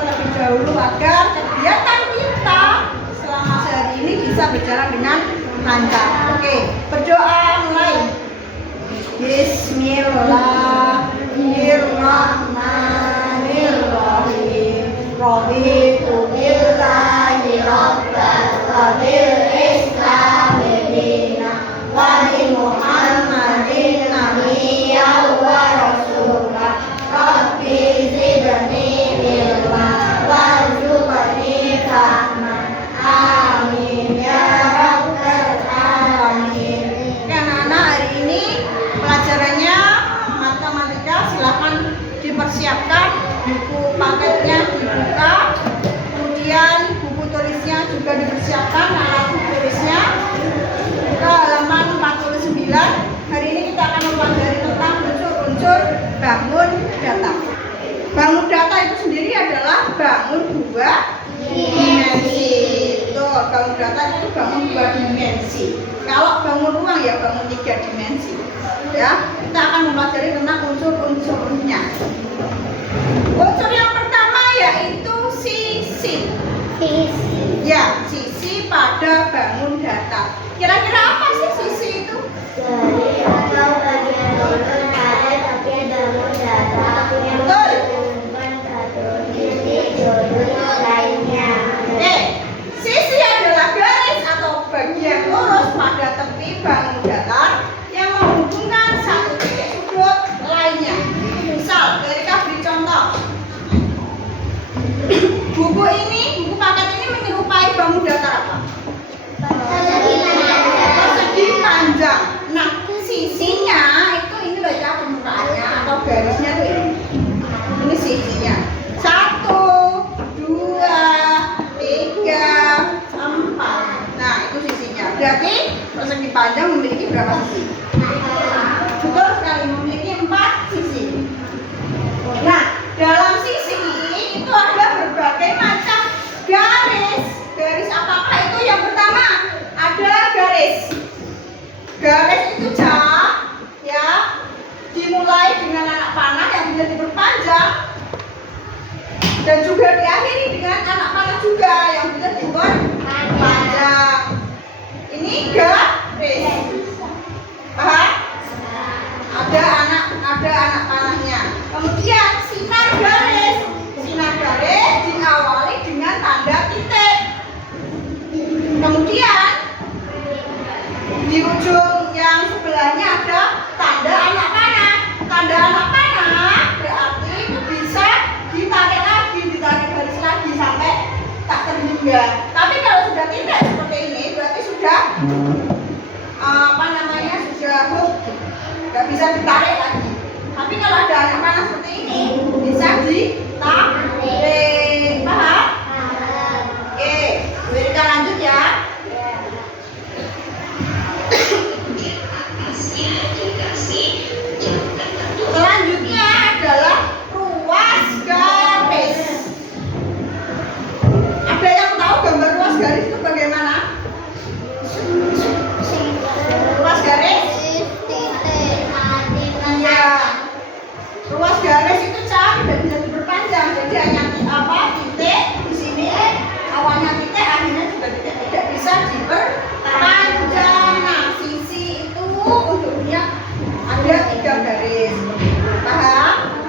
terlebih dahulu agar kegiatan kita selama sehari ini bisa berjalan dengan lancar. Oke, berdoa mulai. Bismillahirrahmanirrahim. Raditu billahi rabban wa bil islami dinan wa bi Muhammadin nabiyyan wa rasulah. Rabbi zidni ilma warzuqni fahman. Amin ya rabbal alamin. Anak-anak, hari ini pelajarannya matematika, silakan dipersiapkan, buku paketnya dibuka, kemudian buku tulisnya juga dipersiapkan, alat tulisnya ke halaman 49. Hari ini kita akan mempelajari tentang unsur-unsur bangun data. Bangun data itu sendiri adalah bangun dua dimensi. Tuh, bangun data itu bangun dua dimensi. Kalau bangun ruang ya bangun tiga dimensi. Ya, kita akan mempelajari tentang unsur-unsurnya. Unsur yang pertama yaitu sisi. Ya, sisi pada bangun data. Kira-kira apa sih sisi itu? Dari atau bagian turun pada bagian bangun data yang menghubungkan satu sisi jodoh lainnya. Oke, sisi adalah garis atau bagian lurus pada tepi bangun datar yang menghubungkan satu titik sudut lainnya. Misal, Erika beri contoh. Buku paket ini menyerupai bangun datar apa? Persegi panjang. Nah, sisinya itu ini loh ya, permukaannya atau garisnya tuh ini. Ini sisinya. 1, 2, 3, 4. Nah, itu sisinya. Berarti persegi panjang memiliki berapa sisi? Betul sekali, memiliki 4 sisi. Nah, dalam sisi itu ada berbagai macam garis. Garis apakah itu? Yang pertama ada garis. Garis itu ya, dimulai dengan anak panah yang bisa diperpanjang dan juga diakhiri dengan anak panah juga yang bisa diperpanjang. Ini garis. Paham? Ada anak panahnya. Kemudian sinar garis. Sinar garis diawali dengan tanda titik. Kemudian di ujung yang sebelahnya ada tanda anak panah. Tanda anak panah berarti itu bisa ditarik garis lagi sampai tak terhingga. Tapi kalau sudah titik seperti ini berarti sudah sudah hook, nggak bisa ditarik lagi. Tapi kalau ada anak panah seperti ini bisa ditarik. Paham? Oke, kita lanjut ya. Selanjutnya adalah ruas garis. Ada yang tahu gambar ruas garis itu bagaimana? Ruas garis? Iya. Ruas garis itu tidak bisa diperpanjang. Jadi hanya titik di sini awalnya titik, akhirnya juga titik. Tidak bisa diperpanjang. Nah, sisi itu ujungnya ada 3 garis. Paham?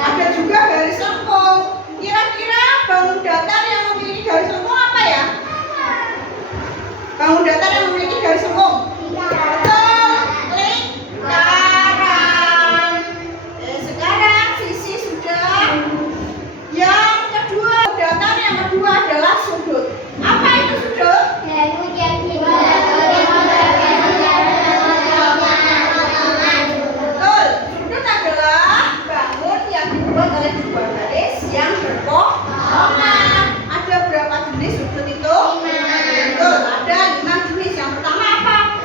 Ada juga garis lengkung. Kira-kira bangun datar yang memiliki garis lengkung apa ya? Bangun datar yang memiliki garis lengkung? Betul, lingkaran. Sekarang sisi sudah. Yang kedua, datar yang kedua adalah sudut. Apa itu sudut? Betul, sudut adalah bangun yang dibuat oleh dua garis yang berpotongan. Ada berapa jenis sudut itu? Betul, ada 5 jenis. Yang pertama apa?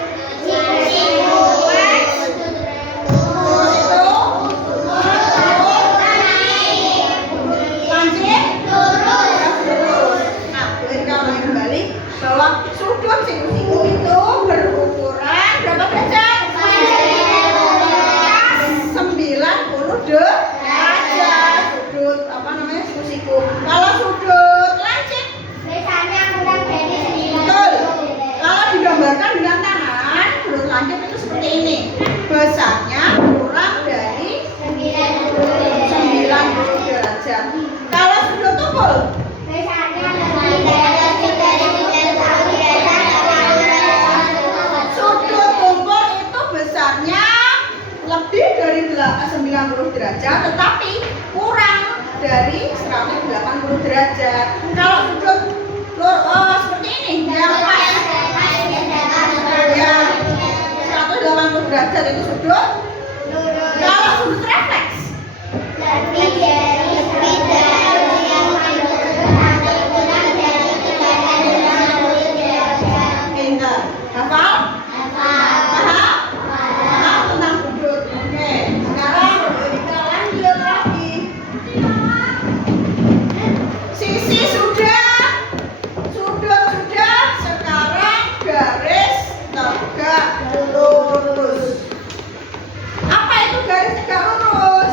sisiku. Kalau sudut lancip, Besarnya kurang dari 9. betul. Kalau digambarkan dengan tangan, sudut lancip itu seperti ini. Besarnya kurang dari 90 derajat. Kalau sudut tumpul, Besarnya lebih dari 90 derajat. sudut tumpul itu besarnya lebih dari 90 derajat, tetapi kurang dari 180 derajat. Kalau sudut seperti ini, yang pas ya 180 derajat itu sudut. Kalau sudut refleks, Lebih dari 90 atau kurang dari 360 derajat. pintar. Hafal? Paham? Paham tentang sudut. Oke, sekarang kita lanjut lagi. Sisi sudah, sudut sudah, sekarang garis tegak lurus. Apa itu garis tegak lurus?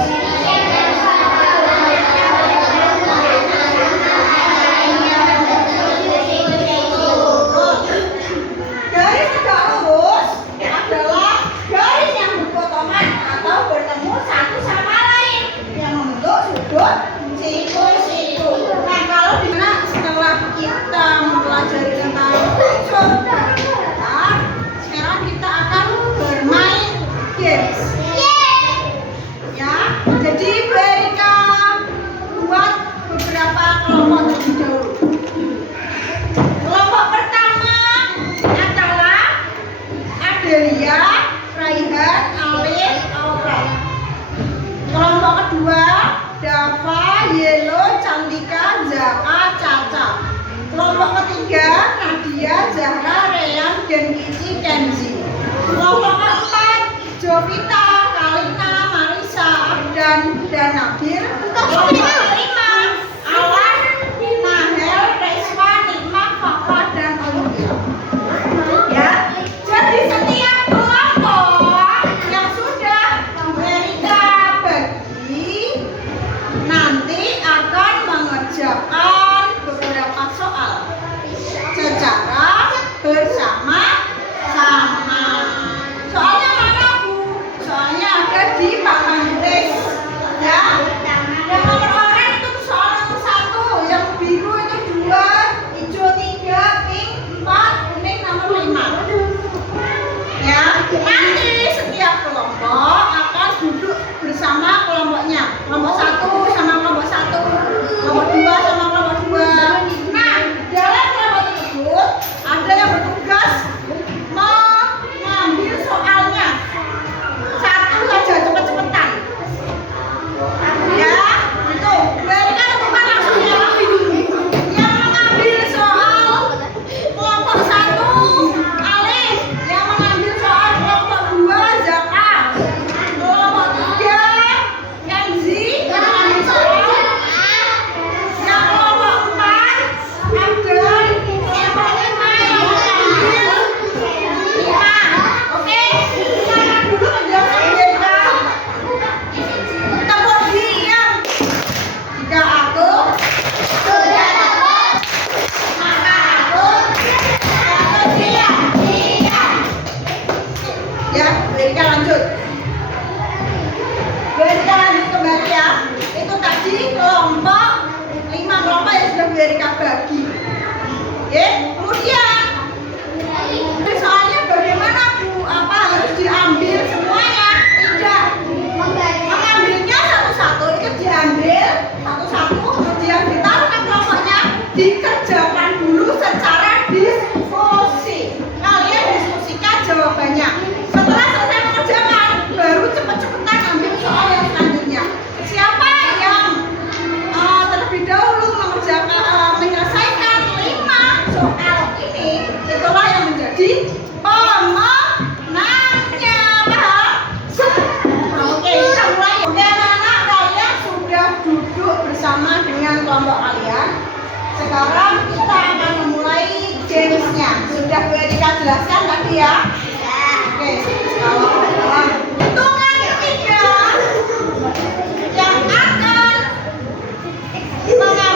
Garis tegak lurus adalah garis yang berpotongan atau bertemu satu sama lain yang membentuk sudut siku-siku. Nah, kalau di mana setelah kita mempelajari tentang unsur dan bentuk, sekarang kita akan bermain games. Ya, jadi Bu Erika buat beberapa kelompok terlebih dahulu. Kelompok pertama adalah Adelia, Raihan, Alif, Aura. Kelompok kedua Dava, Yelo, Cantika, Zaka, Caca. Kelompok ketiga Nadia, Zahra, Reyan, Genkici, Kenzi. Kelompok keempat Jovita, Kalina, Marisa, Abdan, dan Nabil. Kelompok kelima Alan, Nahel, Resma, Nikmat, Fakra, dan Olivia. Ya, jadi setiap kelompok yang sudah Erika bagi nanti akan mengerjakan beberapa soal secara bersama-sama. Soalnya mana Bu? Soalnya ada di papan tulis. Ya, yang nomor oranye itu soal nomor 1, yang biru itu 2, hijau 3, pink 4, kuning nomor 5. Ya, nanti setiap kelompok akan duduk bersama kelompoknya. Kelompok 1 sama kelompok 1, kelompok 2 sama kelompok 2. Nah, dalam kelompok tersebut ada yang bertugas mengambil soalnya. Satu saja, cepet-cepetan. Ya, itu. Mereka temukan langsung ya. Yang mengambil soal kelompok 1 Alif, yang mengambil soal kelompok 2 Zaka, kelompok 3 Kenzi, yang mengambil soal yang kelompok 4 Abdul, kelompok 5 yang mengambil 5. Oke, sekarang dulu penjelasan Erika. Tepuk diam. Jika aku sudah dapat, maka aku dapat diam. Ya, Erika lanjut. Erika lanjut kembali ya. Itu tadi kelompok 5 kelompok yang sudah Erika bagi. Oke, kemudian soalnya bagaimana Bu? Apa harus diambil semuanya? Tidak. Mengambilnya satu-satu itu diambil satu-satu, kemudian ditaruhkan kelompoknya, dikerjakan dulu secara diskusi. Kalian diskusikan jawabannya. Setelah selesai mengerjakan, baru cepet-cepetan ambil soal yang selanjutnya. Siapa yang terlebih dahulu menyelesaikan 5 soal ini, itulah yang menjadi pemenangnya. Paham? Oke, kita mulai. Oke, anak-anak, kalian sudah duduk bersama dengan kelompok kalian. Sekarang kita akan memulai gamesnya. Sudah Bu Erika jelaskan tadi ya? Oke, sekarang hitungan ketiga yang akan mengambil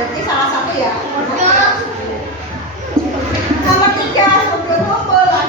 Jadi salah satu ya. Nomor 3, sudut kumpul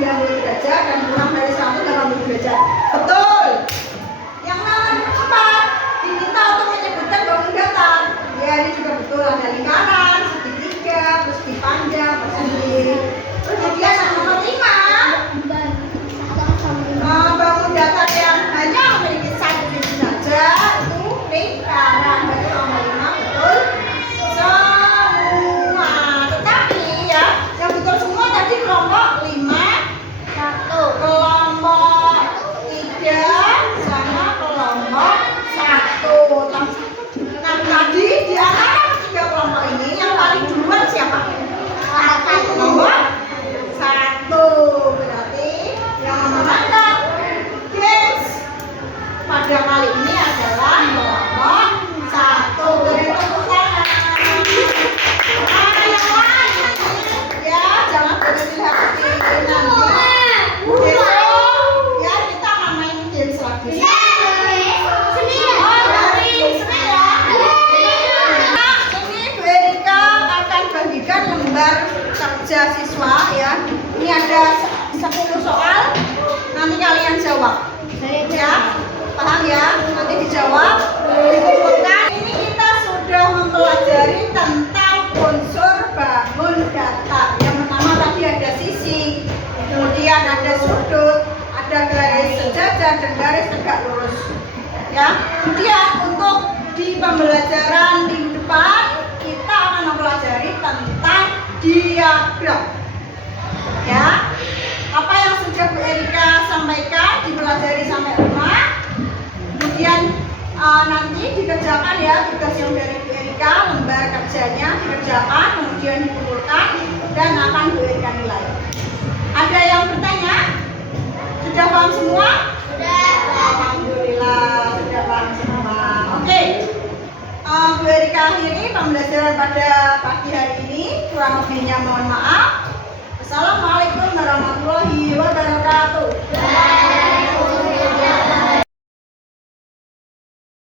90 derajat dan kurang dari 180 derajat. Betul. Yang nomor 4 diminta untuk menyebutkan bangun datar. Ya, ini juga betul, ada lingkaran, segitiga, persegi panjang, persegi. Kemudian yang nomor 5 bangun datar yang hanya memiliki satu sisi saja itu lingkaran. Berarti nomor 5 betul semua. Tetapi ya, yang betul semua tadi kelompok 5, kelompok 3 sama kelompok 1. Nah, tadi di antara ketiga kelompok ini yang paling duluan siapa? Nomor 1. Berarti yang memenangkan games pada kali ini adalah kelompok 1. Beri tepuk tangan. Nah, yang lain ya jangan berhenti hati nanti. Besok ya kita main games lagi. Oh, dari sini ya. Nah, ini Bu Erika akan bagikan lembar kerja siswa ya. Ini ada 10 soal. Nanti kalian jawab. Ya, paham ya? Nanti dijawab, dikumpulkan. Ini kita sudah mempelajari tentang unsur bangun datar. Yang pertama tadi ada sisi, kemudian ada sudut, ada garis sejajar dan garis tegak lurus. Ya, kemudian untuk di pembelajaran minggu depan kita akan mempelajari tentang diagram. Ya, apa yang sudah Bu Erika sampaikan dipelajari sampai rumah. Kemudian nanti dikerjakan ya tugas yang dari Bu Erika, lembar kerjanya dikerjakan, kemudian dikumpulkan dan akan Bu Erika nilai. Ada yang bertanya? Sudah paham semua? Sudah. Alhamdulillah sudah paham semua. Oke. Bu Erika akhiri pembelajaran pada pagi hari ini. Kurang lebihnya mohon maaf. Assalamualaikum warahmatullahi